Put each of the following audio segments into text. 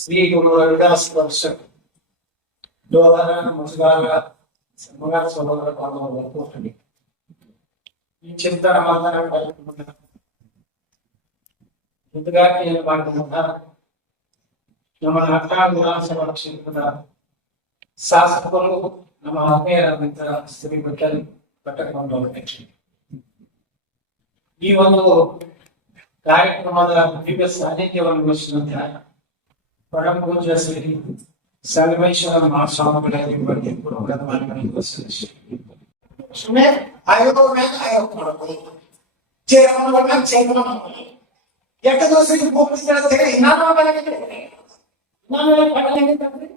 ಶ್ರೀ ಗುರು ರವಿದಾಸ್ ವರ್ಷ ಡೋಲರ ಮುಜುಗಾರ ಸಮಗಾರ ಸಹೋದರ ಪಾಲ್ಗೊಳ್ಳಬೇಕು. ಈ ಚಿಂತನ ಮಾತನಾಡ ಉದ್ಘಾಟನೆಯನ್ನು ಮಾಡಿದಂತ ನಮ್ಮ ನಾಟಕ ವಿಧಾನಸಭಾ ಕ್ಷೇತ್ರದ ಶಾಸಕರು, ನಮ್ಮ ಆತ್ಮೀಯರಾದಂತ ಶ್ರೀ ಪಟ್ಟಕೊಂಡವರು, ಈ ಒಂದು ಕಾರ್ಯಕ್ರಮದ ದಿವ್ಯ ಸಾನ್ನಿಧ್ಯವನ್ನು ವಹಿಸಿದಂತಹ ಪರಮ ಪೂಜ್ಯ ಶ್ರೀ ಸಂಗಮೇಶ್ವರ ಮಹಾಸ್ವಾಮಿಗಳ ಸುಮ್ಮನೆ ಆಯೋಗ ಮೇಲೆ ಆಯೋಗ ಮಾಡಬಹುದು, ಚೇರ್ಮನ್ ಮೇಲೆ ಚೇರ್ಮನ್ ಮಾಡಬಹುದು. ಎಷ್ಟು ದಿವಸ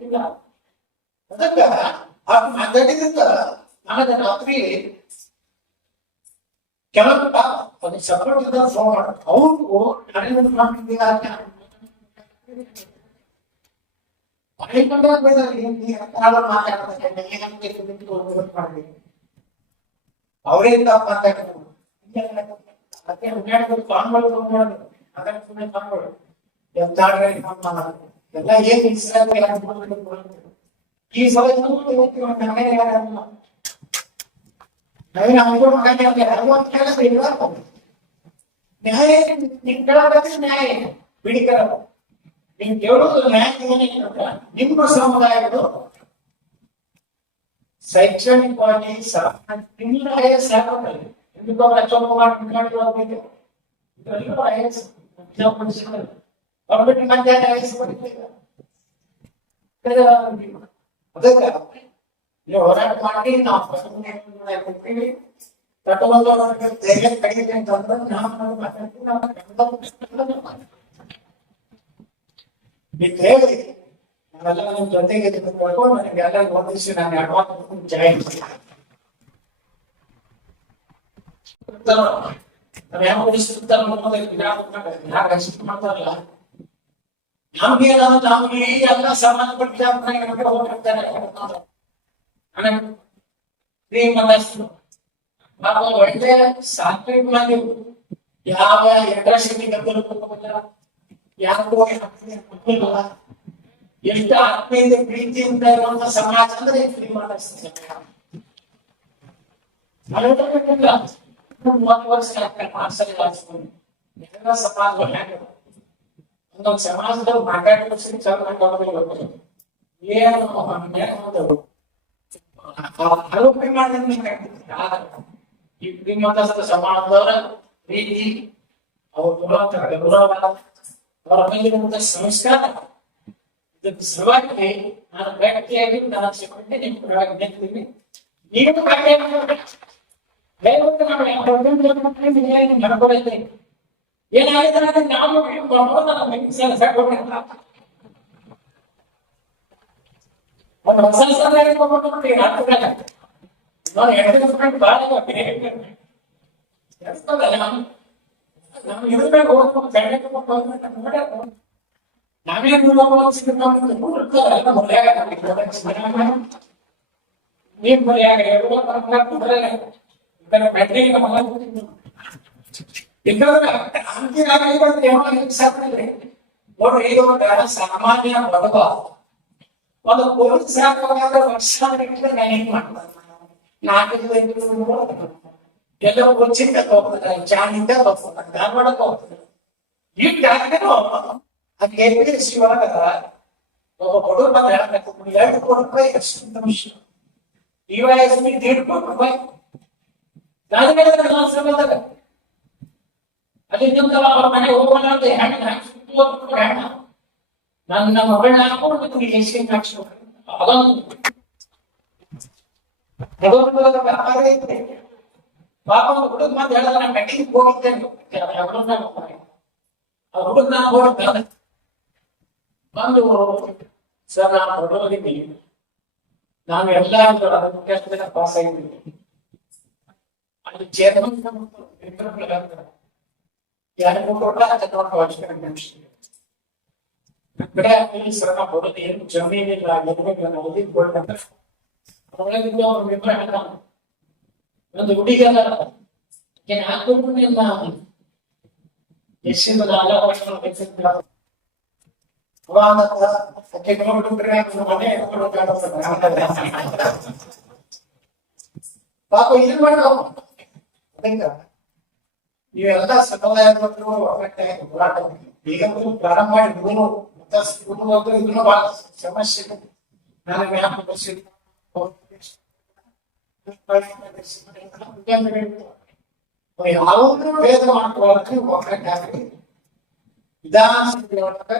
ಇಲ್ಲ ಅದಕ್ಕ ಆ ಮಾತಾಡಿದ್ರಿಂದ ನಾಳೆ ರಾತ್ರಿ ಕೆಲವು ಒಂದು ಸಪೋರ್ಟ್ ಇದ್ದ ಫೋನ್ ಮಾಡ ಅವ್ರಿಗೂ ಅವರಿಂದ ಮಾತಾಡಿದ್ರು ಎಲ್ಲ ಏನ್ ಈ ಸಲ ನ್ಯಾಯ ನ್ಯಾಯ ಬಿಡಿಕರ ನೀವು ಕೇಳೋದು ನ್ಯಾಯ. ನಿಮ್ಮ ಸಮುದಾಯಗಳು ಶೈಕ್ಷಣಿಕವಾಗಿ ನೀವು ಹೋರಾಟ ಮಾಡಿ ನಾವು ಕೊಡ್ತೀವಿ. ಕಡಿಮೆ ಅಂತಂದ್ರೆ ಹೇಳಿ ನಾವೆಲ್ಲ ನಿಮ್ ಜೊತೆಗೆ ತಿಳ್ಕೊಂಡು ನನಗೆಲ್ಲ ಓದಿಸಿ ನಾನು ಅಡ್ವಾನ್ಸ್ ಜಾಯಿನ್ ಮಾಡ್ತಾರಲ್ಲ, ನಮ್ಗೆ ನಮ್ಗೆ ಎಲ್ಲ ಸಂಬಂಧಪಟ್ಟ ಹೋಗ್ತಾರೆ. ಒಳ್ಳೆ ಸಾತ್ವಿಕವಾಗಿ ಯಾವ ಎಡ್ರಶಕ್ತಿ ಯಾಕೋ ಎಷ್ಟು ಆತ್ಮೀಯತೆ ಪ್ರೀತಿಯಿಂದ ಇರುವಂತ ಸಮಾಜ ಅಂದ್ರೆ ಮೂವತ್ತು ವರ್ಷ ಎಲ್ಲ ಸಮಾಜ ಒಂದೊಂದು ಸಮಾಜದಲ್ಲಿ ಮಾತಾಡೋದು ಏನು ಆರೋಪಿ ಮಾಡಿದ ಈ ಶ್ರೀಮಂತ ಸಮಾಜದವರ ಪ್ರೀತಿ, ಅವ್ರ ಗೌರವ, ಅವರ ಮೇಲಿರುವಂತ ಸಂಸ್ಕಾರ, ಇದಕ್ಕೆ ಸಲುವಾಗಿ ನಾನು ವ್ಯಕ್ತಿಯಾಗಿ ನಾನು ಸಿಕ್ಕೊಂಡೆ ನಿಮ್ಮ ಪರವಾಗಿ ನಿಂತೀನಿ. ನೀವು ನಡ್ಕೊಳ್ಳಿ. ಏನಾಗಿದೆ ನಾವು ಒಂದು ಹೊಸ ಸಾಮಾನ್ಯ ಬಡವ ಒಂದು ಪೊಲೀಸ್ ವರ್ಷ ಮಾಡ್ತಾರೆ. ಎಲ್ಲೋ ಕೊಚ್ಚಿಂದ ಹೋಗ್ತಾರೆ, ಚಾನಿಂದ ಹೋಗ್ತಾರೆ, ಧಾರವಾಡಕ್ಕೆ ಹೋಗ್ತಾರೆ. ಈ ಟೈಮ್ನೂ ಅದು ಶಿವಾಗ ಒಬ್ಬ ಬಡವ್ರು ಬಂದು ಹೇಳ್ಬೇಕು, 2 ಕೋಟಿ ರೂಪಾಯಿ ಎಷ್ಟು ನಿಮಿಷ DYSP 1.5 ಕೋಟಿ ರೂಪಾಯಿ ಅಲ್ಲಿ ನಿಮ್ಗೆ ಅವ್ರ ಮನೆ ಹೋಗೋಣ ಅಂತ ಹೆಣ್ಣ ನನ್ನ ಮಗಳನ್ನ ಹಾಕೊಂಡು ಎಸ್ಕೆ ಹಾಕ್ಸ್ಬೇಕು. ಅದೊಂದು ವ್ಯಾಪಾರ ಐತೆ. ಪಾಪ ಹುಡುಗ ಮತ್ತೆ ಹೇಳಿದ್ರೆ ನಾನು ಮೆಟ್ಟಿಗೆ ಹೋಗಿದ್ದೇನೆ, ಆ ಹುಡುಗ ನಾನು ಹೋಗ್ತೇನೆ ಬಂದು ಸರ್ ನಾನು ಹೊರಗಿದ್ದೀನಿ, ನಾನು ಎಲ್ಲ ಪಾಸ್ ಆಗಿದ್ದೀನಿ. ಅಲ್ಲಿ ಚೇರ್ಮನ್ ಯಾರಿಗೂ ಸರ್ ನಾವು ಬರೋದು ಏನು ಜಮೀನಿಲ್ಲ, ಒಂದು ಹುಡುಗಿಯಲ್ಲ ಹಾಕಿಲ್ಲ ಪಾಪ ಇದು ಮಾಡೋ ಇವೆಲ್ಲ ಸಮುದಾಯಗಳು ಹೋರಾಟ ಈಗ ಪ್ರಾರಂಭ ಮಾಡಿ ಇದನ್ನು ಬಹಳ ಸಮಸ್ಯೆ ನನಗೆ ಯಾವುದೂ ಭೇದ ಮಾಡ್ಕೊಳ್ಳೋಕೆ ಒಗ್ಗಟ್ಟಾಗಿ ವಿಧಾನಸಭೆ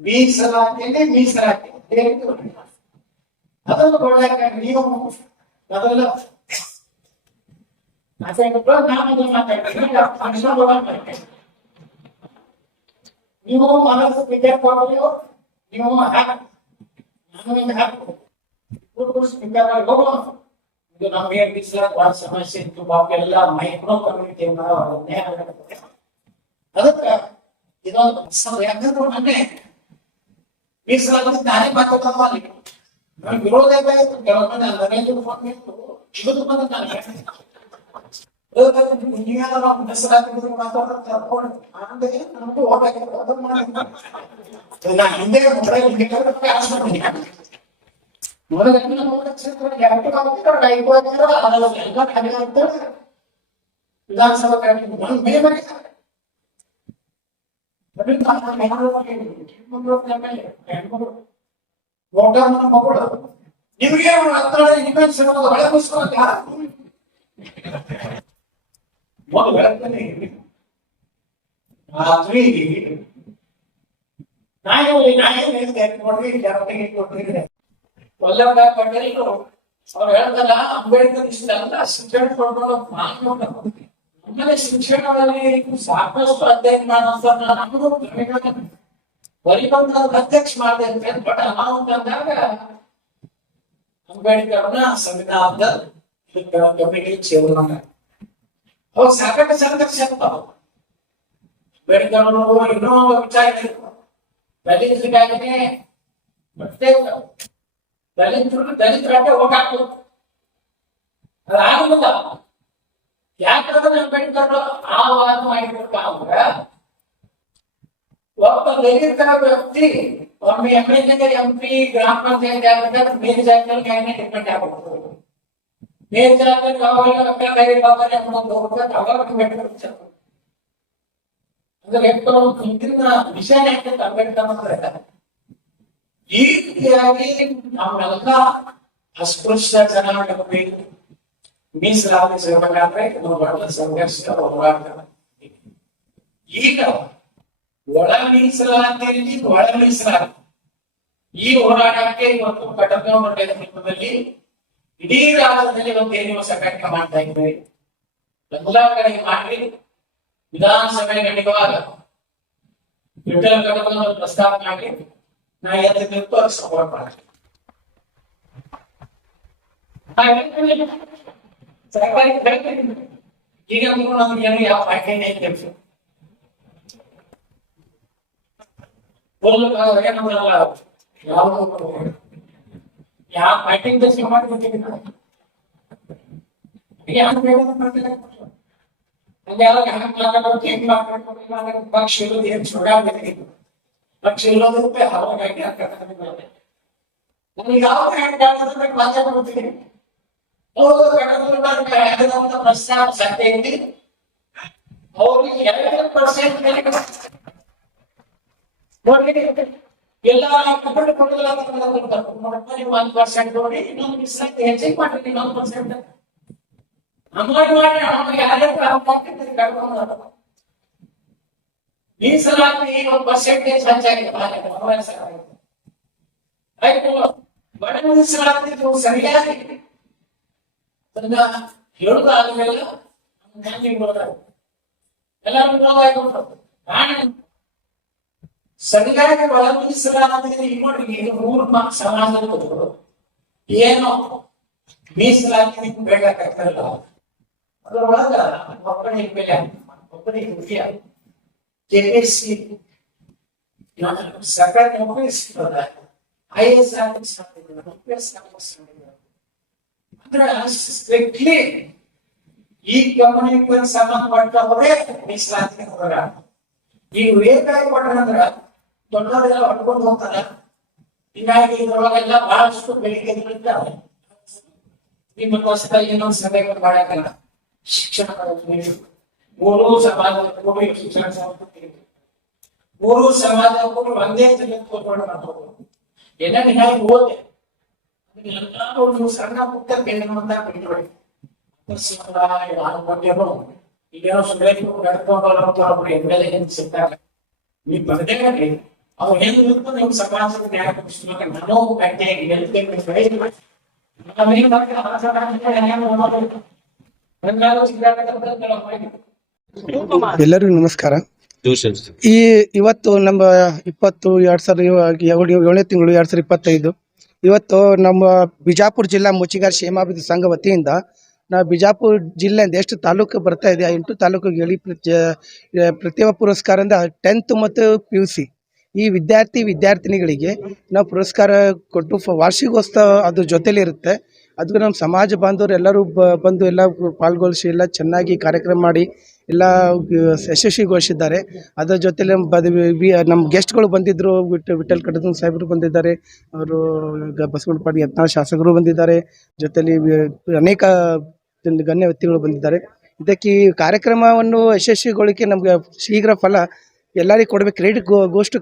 ಮೀಸಲಾತಿಯನ್ನೇ ಮೀಸಲಾತಿ ಅದನ್ನು ಕೊಡಕ್ಕೆ ನೀವು ಮೊದಲ ನೀವು ಮನಸ್ಸು ವಿದ್ಯಾರ್ಥಿ ಕೊಡಲು ನೀವು ಹೋಗೋಣ. ಇದು ನಮಗೆ ಬಹಳ ಸಮಸ್ಯೆ ಇತ್ತು ಪಾಪ ಎಲ್ಲ ಮೈಕ್ರೋ ಕಮ್ಯುನಿಟಿ ಅದಕ್ಕೆ ಇದೊಂದು ಯಾಕಂದ್ರೆ ಮೊನ್ನೆ ಮೀಸಲಾತಿ ನಾನೇ ಮಾತಾಡೋದು ವಿರೋಧ ಕೆಲವೊಮ್ಮೆ ಫೋನ್ ಇತ್ತು ಇದು ಬಂದ ನನಗೆ ಹಿಂದೆ ವಿಧಾನಸಭಾ ಮಗಳು ನಿಮಗೆ ಒಳ್ಳೆ ರಾತ್ರಿ ವಲ್ಲಭಭಾಯ್ ಪಟೇಲ್ ಅವ್ರು ಹೇಳ್ತಾರ ಅಂಬೇಡ್ಕರ್ ಇಷ್ಟೆಲ್ಲ ಶಿಕ್ಷಣ ಕೊಡೋದು ಆಮೇಲೆ ಶಿಕ್ಷಣದಲ್ಲಿ ಸಾಕಷ್ಟು ಅಧ್ಯಯನ ಮಾಡೋದು ನಮಗೂ ಬರಿಬಂದ ಅಧ್ಯಕ್ಷ ಮಾಡಿದೆ ಬಟ್ ಅನಾಹುತ ಅಂದಾಗ ಅಂಬೇಡ್ಕರ್ನ ಸಂವಿಧಾನದ ಕಮಿಟಿ ಚೇರ್ಮನ್ ಅವಾಗ ಸಾಕಷ್ಟು ಸಂಘರ್ಷ ಆಗ್ತಾವ. ಅಂಬೇಡ್ಕರ್ ಇನ್ನೂ ವಿಚಾರ ದಲಿತರಿಗಾಗಿನೇ ಮತ್ತೆ ದಲಿತರಂటే ಹೋಗಾಕ್ತು ಅದಾಗಲಿಲ್ಲ. ಯಾಕಂದ್ರೆ ಅಂಬೇಡ್ಕರ್ ಆಹ್ವಾನ ಮಾಡಿರ್ಬೇಕಂದ್ರ ಒಬ್ಬ ದಲಿತ ವ್ಯಕ್ತಿ ಒಮ್ಮೆ MLA MP ಗ್ರಾಮ ಪಂಚಾಯತ್ ಆಗ್ಬೇಕಾದ್ರೆ ಬೇರೆ ಜಾತಿಯಲ್ಲಿ ಡಿಪೆಂಡ್ ಆಗ್ಬೇಕು. ಬೇರೆ ಜಾತಿಯಲ್ಲಿ ಅಂದ್ರೆ ಇದನ್ನ ವಿಷಯ ಯಾಕಂತ ಅಂಬೇಡ್ಕರ್ ಅಂದ್ರೆ ಈ ರೀತಿಯಾಗಿ ನಾವೆಲ್ಲ ಅಸ್ಪೃಶ್ಯ ಜನಾಂಗಕ್ಕೆ ಮೀಸಲಾತಿ ಸಿಗಬೇಕಾದ್ರೆ ದೊಡ್ಡ ಸಂಘರ್ಷ ಹೋರಾಟ. ಈಗ ಒಳ ಮೀಸಲಾತಿ ಒಳ ಮೀಸಲಾತಿ ಈ ಹೋರಾಟಕ್ಕೆ ಇವತ್ತು ಕಟಕ ಮಂಡ್ಯದ ರೂಪದಲ್ಲಿ ಇಡೀ ರಾಜ್ಯದಲ್ಲಿ ಒಂದು ಏನಿವ ಸಂಘಟನೆ ಮಾಡ್ತಾ ಇದ್ದೇವೆ. ಎಲ್ಲಾ ಕಡೆ ಮಾಡಿ ವಿಧಾನಸಭೆ ನಡೆಯುವಾಗ ವಿಠಲ ಘಟಕವನ್ನು ಪ್ರಸ್ತಾಪ ಮಾಡಿ ನಾ ಎದ್ದು ಸಪೋರ್ಟ್ ಮಾಡ್ತೀನಿ. ಈಗ ನಮ್ಗೆ ಏನು ಯಾವ ಪಾರ್ಟಿನೇ ಕೆಲಸ ಯಾವ ಪಾರ್ಟಿ ಪಕ್ಷ ಇರೋದು ಏನ್ ಸುಡಾಗಿದೆ ಪಕ್ಷ ಇರೋದಕ್ಕೆ ಹಲವಾಗಿ ನನಗೆ ಯಾವ ಮಾತಾಡ್ತೀನಿ ಪ್ರಸ್ತಾವ ಸತ್ಯ ಐತಿ ಅವ್ರಿಗೆ 2% ಎಲ್ಲ ಕೊಡೋದಿಲ್ಲ 1% ನೋಡಿ ಇನ್ನೊಂದು ಮಿಸ್ಸಾಗಿ ಹೆಚ್ಚಿಗೆ ಮಾಡ್ರಿ ಇನ್ನೊಂದು ಪರ್ಸೆಂಟ್ ಅಮೌಂಟ್ ಮಾಡಿ ಯಾರ್ಯಾರು ಮೀಸಲಾತಿ 1% ಹೆಚ್ಚಾಗಿದೆ. ಆಯ್ತು ಬಡ ಮೀಸಲಾತಿ ಸರಿಯಾಗಿ ಅದನ್ನ ಹೇಳುದಾದ್ಮೇಲೆ ಎಲ್ಲರೂ ಸರಿಯಾಗಿ ಒಳ ಮೀಸಲಾತಿ ನೋಡ್ರಿ ಇದು 3 ಸಮಾಜದವರು ಏನು ಮೀಸಲಾತಿ ಬೇಕಾಗ್ತಾರಲ್ಲ ಅದರೊಳಗ ಒಬ್ಬನಿಗೆ ಬೆಲೆ ಒಬ್ಬನಿಗೆ ಮುಖ್ಯ KPSC ಸರ್ಕಾರಿ ನೌಕರಿ ಸಿಗ್ತದ IAS ಅಂದ್ರೆ ಸ್ಟ್ರಿಕ್ಟ್ಲಿ ಈ ಕಂಪನಿಗೆ ಸಂಬಂಧಪಟ್ಟವರೇ ಮೀಸಲಾತಿ ಹೋರಾಟ. ಈಗ ಬೇಕಾಗಿ ಕೊಟ್ಟಂದ್ರ ದೊಡ್ಡವರೆಲ್ಲ ಹೊಡ್ಕೊಂಡು ಹೋಗ್ತಾರೆ. ಹೀಗಾಗಿ ಇದ್ರೊಳಗೆಲ್ಲ ಬಹಳಷ್ಟು ಬೇಡಿಕೆಗಳಿದ್ದಾವೆ. ನಿಮಗೋಸ್ಕರ ಇನ್ನೊಂದು ಸಭೆಗಳು ಮಾಡಕ್ಕಲ್ಲ. ಶಿಕ್ಷಣ ಮೂರೂ ಸಮಾಜದ ಕೂಡ ಶಿಕ್ಷಣ ಸಂಸ್ಕೃತಿ, ಮೂರೂ ಸಮಾಜದ ಕೂಡ ಒಂದೇ ಕೂತ್ಕೊಂಡು ಮಾಡ್ಬೋದು. ಎಲ್ಲ ಹೀಗಾಗಿ ಓದೆ ಎಲ್ಲರೂ ನೀವು ಸಣ್ಣ ಪುಟ್ಟ ಕೇಳುವಂತ ಬಿಟ್ಬಿಡಿ. ಈಗೇನೋ ಸುರೇಶ್ವರು ನಡ್ಕೊಂಡು ಎಮ್ಮೆಲೆ ಹೆಂಗ್ ಸಿಗ್ತಾರೆ. ನೀವು ಬರ್ದೇನೆ ಅವ್ರು ಹೆಂಗಿತ್ತು ನಿಮ್ ಸಮಾಜದ ನ್ಯಾಯ ಕೊಡಿಸ್ಬೇಕು. ನಾನು ಗಟ್ಟಿಯಾಗಿ ಎಲ್ಲರಿಗೂ ನಮಸ್ಕಾರ. ಇವತ್ತು ನಮ್ಮ 7ನೇ ತಿಂಗಳು 2025 ಇವತ್ತು ನಮ್ಮ ಬಿಜಾಪುರ ಜಿಲ್ಲಾ ಮುಚ್ಚಿಗಾರ ಕ್ಷೇಮಾಭಿವೃದ್ಧಿ ಸಂಘ ವತಿಯಿಂದ ನಾವು ಬಿಜಾಪುರ ಜಿಲ್ಲೆಯಿಂದ ಎಷ್ಟು ತಾಲೂಕು ಬರ್ತಾ ಇದೆ ಆ 8 ತಾಲೂಕಿಗೆ ಹೇಳಿ ಪ್ರತಿಭಾ ಪುರಸ್ಕಾರದಿಂದ 10th ಮತ್ತು PUC ಈ ವಿದ್ಯಾರ್ಥಿನಿಗಳಿಗೆ ನಾವು ಪುರಸ್ಕಾರ ಕೊಟ್ಟು ವಾರ್ಷಿಕೋತ್ಸವ ಅದ್ರ ಜೊತೆಲಿ ಇರುತ್ತೆ. ಅದಕ್ಕೆ ನಮ್ಮ ಸಮಾಜ ಬಾಂಧವರು ಎಲ್ಲರೂ ಬಂದು ಎಲ್ಲ ಪಾಲ್ಗೊಳಿಸಿ ಎಲ್ಲ ಚೆನ್ನಾಗಿ ಕಾರ್ಯಕ್ರಮ ಮಾಡಿ ಎಲ್ಲ ಯಶಸ್ವಿಗೊಳಿಸಿದ್ದಾರೆ. ಅದರ ಜೊತೆಲಿ ನಮ್ಮ ಗೆಸ್ಟ್ಗಳು ಬಂದಿದ್ದರು. ವಿಠಲ್ ಕಡದನ್ ಸಾಹೇಬರು ಬಂದಿದ್ದಾರೆ, ಅವರು ಬಸವನಪಾಡಿ ಯತ್ನಾಳ್ ಶಾಸಕರು ಬಂದಿದ್ದಾರೆ, ಜೊತೆಲಿ ಅನೇಕ ಗಣ್ಯ ವ್ಯಕ್ತಿಗಳು ಬಂದಿದ್ದಾರೆ. ಇದಕ್ಕೆ ಈ ಕಾರ್ಯಕ್ರಮವನ್ನು ಯಶಸ್ವಿಗೊಳಿಕೆ ನಮಗೆ ಶೀಘ್ರ ಫಲ ಎಲ್ಲರಿಗೂ ಕೊಡಬೇಕು. ಕ್ರೆಡಿಟ್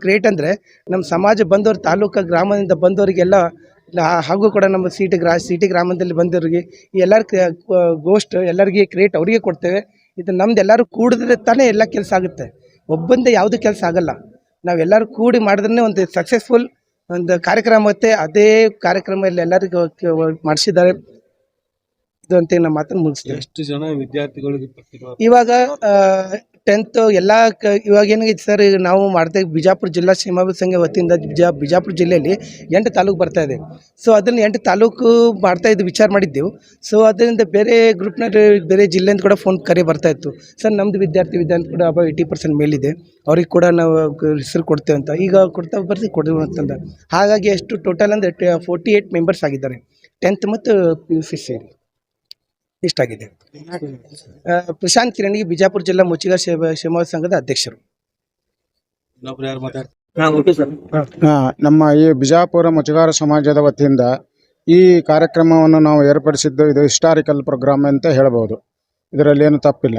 ಕ್ರಿಯೇಟ್ ಅಂದರೆ ನಮ್ಮ ಸಮಾಜ ಬಂದವರು ತಾಲೂಕು ಗ್ರಾಮದಿಂದ ಬಂದವರಿಗೆಲ್ಲ ಹಾಗೂ ಕೂಡ ನಮ್ಮ ಸಿಟಿ ಗ್ರಾಮದಲ್ಲಿ ಬಂದವರಿಗೆ ಈ ಎಲ್ಲರ ಎಲ್ಲರಿಗೆ ಕ್ರಿಯೇಟ್ ಅವರಿಗೆ ಕೊಡ್ತೇವೆ. ಇದು ನಮ್ದು ಎಲ್ಲರೂ ಕೂಡಿದ್ರೆ ತಾನೇ ಎಲ್ಲ ಕೆಲಸ ಆಗುತ್ತೆ. ಒಬ್ಬಂದೇ ಯಾವುದೂ ಕೆಲಸ ಆಗಲ್ಲ. ನಾವೆಲ್ಲರೂ ಕೂಡಿ ಮಾಡಿದ್ರೆ ಒಂದು ಸಕ್ಸಸ್ಫುಲ್ ಒಂದು ಕಾರ್ಯಕ್ರಮ ಆಗುತ್ತೆ. ಅದೇ ಕಾರ್ಯಕ್ರಮದಲ್ಲಿ ಎಲ್ಲರಿಗೂ ಮಾಡಿಸಿದ್ದಾರೆ. ಇದು ಅಂತ ನಮ್ಮ ಮಾತನ್ನು ಮುಗಿಸ್ತೇವೆ. ಎಷ್ಟು ಜನ ವಿದ್ಯಾರ್ಥಿಗಳಿಗೆ ಇವಾಗ 10th ಎಲ್ಲ ಇವಾಗ ಏನಾಗಿದೆ ಸರ್, ನಾವು ಮಾಡ್ತೇವೆ ಬಿಜಾಪುರ ಜಿಲ್ಲಾ ಕ್ಷೇಮಾಭಿವೃದ್ಧಿ ಸಂಘ ವತಿಯಿಂದ ಬಿಜಾಪುರ ಜಿಲ್ಲೆಯಲ್ಲಿ 8 ತಾಲೂಕು ಬರ್ತಾ ಇದೆ. ಸೊ ಅದನ್ನು 8 ತಾಲೂಕು ಮಾಡ್ತಾ ಇದ್ದು ವಿಚಾರ ಮಾಡಿದ್ದೆವು. ಸೊ ಅದರಿಂದ ಬೇರೆ ಗ್ರೂಪ್ನಲ್ಲಿ ಬೇರೆ ಜಿಲ್ಲೆಯಿಂದ ಕೂಡ ಫೋನ್ ಕರೆ ಬರ್ತಾ ಇತ್ತು. ಸರ್ ನಮ್ಮದು ವಿದ್ಯಾರ್ಥಿ ಕೂಡ ಅಬೌವ್ 80% ಮೇಲಿದೆ, ಅವ್ರಿಗೆ ಕೂಡ ನಾವು ಹೆಸರು ಕೊಡ್ತೇವೆ ಅಂತ. ಈಗ ಕೊಡ್ತಾ ಬರ್ತೀವಿ ಕೊಡುವ ಅಂತಂದ. ಹಾಗಾಗಿ ಎಷ್ಟು ಟೋಟಲ್ ಅಂದರೆ 48 ಮೆಂಬರ್ಸ್ ಆಗಿದ್ದಾರೆ 10th ಮತ್ತು PUC ಸೇರಿ ಇಷ್ಟಾಗಿದೆ. ಪ್ರಶಾಂತ್ ಕಿರಣಿ, ಬಿಜಾಪುರ ಜಿಲ್ಲಾ ಮುಚ್ಚಿಗಾರ ಕ್ಷೇಮಾಭಿವೃದ್ಧಿ ಸಂಘದ ಅಧ್ಯಕ್ಷರು. ನಮ್ಮ ಈ ಬಿಜಾಪುರ ಮುಚ್ಚಿಗಾರ ಸಮಾಜದ ವತಿಯಿಂದ ಈ ಕಾರ್ಯಕ್ರಮವನ್ನು ನಾವು ಏರ್ಪಡಿಸಿದ್ದು ಇದು ಹಿಸ್ಟಾರಿಕಲ್ ಪ್ರೋಗ್ರಾಮ್ ಅಂತ ಹೇಳ್ಬೋದು. ಇದರಲ್ಲಿ ಏನು ತಪ್ಪಿಲ್ಲ.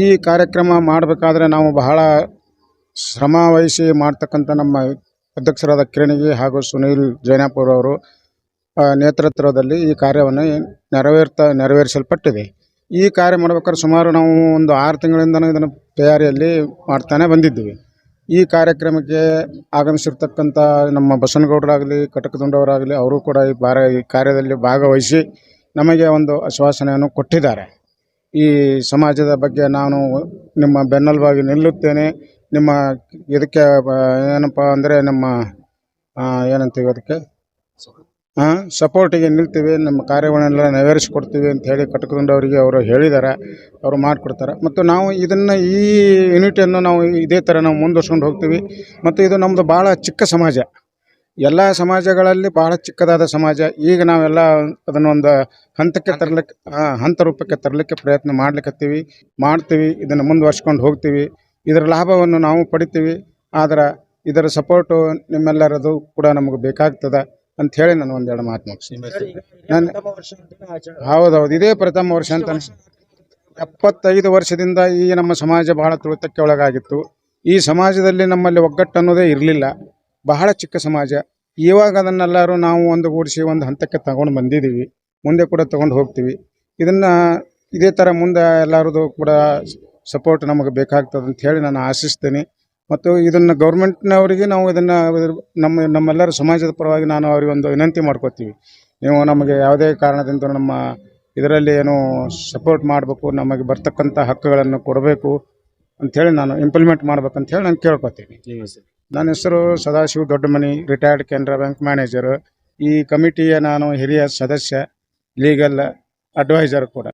ಈ ಕಾರ್ಯಕ್ರಮ ಮಾಡಬೇಕಾದ್ರೆ ನಾವು ಬಹಳ ಶ್ರಮ ವಹಿಸಿ ಮಾಡ್ತಕ್ಕಂಥ ನಮ್ಮ ಅಧ್ಯಕ್ಷರಾದ ಕಿರಣಿಗಿ ಹಾಗೂ ಸುನೀಲ್ ಜೈನಾಪುರ ಅವರು ನೇತೃತ್ವದಲ್ಲಿ ಈ ಕಾರ್ಯವನ್ನು ನೆರವೇರಿಸಲ್ಪಟ್ಟಿದೆ. ಈ ಕಾರ್ಯ ಮಾಡಬೇಕಾದ್ರೆ ಸುಮಾರು ನಾವು ಒಂದು 6 ತಿಂಗಳಿಂದನೂ ಇದನ್ನು ತಯಾರಿಯಲ್ಲಿ ಮಾಡ್ತಾನೆ ಬಂದಿದ್ದೀವಿ. ಈ ಕಾರ್ಯಕ್ರಮಕ್ಕೆ ಆಗಮಿಸಿರ್ತಕ್ಕಂಥ ನಮ್ಮ ಬಸನಗೌಡರಾಗಲಿ ಕಟಕದುಂಡವರಾಗಲಿ ಅವರು ಕೂಡ ಈ ಕಾರ್ಯದಲ್ಲಿ ಭಾಗವಹಿಸಿ ನಮಗೆ ಒಂದು ಆಶ್ವಾಸನೆಯನ್ನು ಕೊಟ್ಟಿದ್ದಾರೆ. ಈ ಸಮಾಜದ ಬಗ್ಗೆ ನಾನು ನಿಮ್ಮ ಬೆನ್ನೆಲುಬಾಗಿ ನಿಲ್ಲುತ್ತೇನೆ, ನಿಮ್ಮ ಇದಕ್ಕೆ ಏನಪ್ಪ ಅಂದರೆ ನಮ್ಮ ಏನಂತೀವಿ ಅದಕ್ಕೆ ಸಪೋರ್ಟಿಗೆ ನಿಲ್ತೀವಿ, ನಮ್ಮ ಕಾರ್ಯವನ್ನೆಲ್ಲ ನೆರವೇರಿಸಿಕೊಡ್ತೀವಿ ಅಂತ ಹೇಳಿ ಕಟಕದುಂಡವರಿಗೆ ಅವರು ಹೇಳಿದ್ದಾರೆ. ಅವರು ಮಾಡಿಕೊಡ್ತಾರೆ. ಮತ್ತು ನಾವು ಇದನ್ನು ಈ ಯೂನಿಟಿಯನ್ನು ನಾವು ಇದೇ ಥರ ನಾವು ಮುಂದುವರ್ಸ್ಕೊಂಡು ಹೋಗ್ತೀವಿ. ಮತ್ತು ಇದು ನಮ್ಮದು ಭಾಳ ಚಿಕ್ಕ ಸಮಾಜ, ಎಲ್ಲ ಸಮಾಜಗಳಲ್ಲಿ ಭಾಳ ಚಿಕ್ಕದಾದ ಸಮಾಜ. ಈಗ ನಾವೆಲ್ಲ ಅದನ್ನೊಂದು ಹಂತ ರೂಪಕ್ಕೆ ತರಲಿಕ್ಕೆ ಪ್ರಯತ್ನ ಮಾಡ್ತೀವಿ. ಇದನ್ನು ಮುಂದುವರ್ಸ್ಕೊಂಡು ಹೋಗ್ತೀವಿ. ಇದರ ಲಾಭವನ್ನು ನಾವು ಪಡಿತೀವಿ. ಆದರೆ ಇದರ ಸಪೋರ್ಟು ನಿಮ್ಮೆಲ್ಲರದು ಕೂಡ ನಮಗೆ ಬೇಕಾಗ್ತದೆ ಅಂಥೇಳಿ ನಾನು ಒಂದೆರಡು ಮಾತು ಮುಗಿಸ್ತೀನಿ. ಹೌದೌದು, ಇದೇ ಪ್ರಥಮ ವರ್ಷ ಅಂತ. 75 ವರ್ಷದಿಂದ ಈ ನಮ್ಮ ಸಮಾಜ ಬಹಳ ತುಳಿತಕ್ಕೆ ಒಳಗಾಗಿತ್ತು. ಈ ಸಮಾಜದಲ್ಲಿ ನಮ್ಮಲ್ಲಿ ಒಗ್ಗಟ್ಟು ಅನ್ನೋದೇ ಇರಲಿಲ್ಲ. ಬಹಳ ಚಿಕ್ಕ ಸಮಾಜ. ಇವಾಗ ಅದನ್ನೆಲ್ಲರೂ ನಾವು ಒಂದುಗೂಡಿಸಿ ಒಂದು ಹಂತಕ್ಕೆ ತಗೊಂಡು ಬಂದಿದ್ದೀವಿ. ಮುಂದೆ ಕೂಡ ತಗೊಂಡು ಹೋಗ್ತೀವಿ. ಇದನ್ನು ಇದೇ ಥರ ಮುಂದೆ ಎಲ್ಲರದು ಕೂಡ ಸಪೋರ್ಟ್ ನಮಗೆ ಬೇಕಾಗ್ತದೆ ಅಂತ ಹೇಳಿ ನಾನು ಆಶಿಸ್ತೀನಿ. ಮತ್ತು ಇದನ್ನು ಗೌರ್ಮೆಂಟ್ನವರಿಗೆ ನಾವು ಇದನ್ನು ನಮ್ಮೆಲ್ಲರ ಸಮಾಜದ ಪರವಾಗಿ ನಾನು ಅವರಿಗೆ ಒಂದು ವಿನಂತಿ ಮಾಡ್ಕೋತೀವಿ. ನೀವು ನಮಗೆ ಯಾವುದೇ ಕಾರಣದಿಂದ ನಮ್ಮ ಇದರಲ್ಲಿ ಏನು ಸಪೋರ್ಟ್ ಮಾಡಬೇಕು, ನಮಗೆ ಬರ್ತಕ್ಕಂಥ ಹಕ್ಕುಗಳನ್ನು ಕೊಡಬೇಕು ಅಂಥೇಳಿ ನಾನು ಇಂಪ್ಲಿಮೆಂಟ್ ಮಾಡ್ಬೇಕಂತೇಳಿ ನಾನು ಕೇಳ್ಕೊತೀನಿ. ನನ್ನ ಹೆಸರು Sadashiva Doddamani, retired Canara bank manager. ಈ ಕಮಿಟಿಯ ನಾನು ಹಿರಿಯ ಸದಸ್ಯ, ಲೀಗಲ್ ಅಡ್ವೈಸರ್ ಕೂಡ.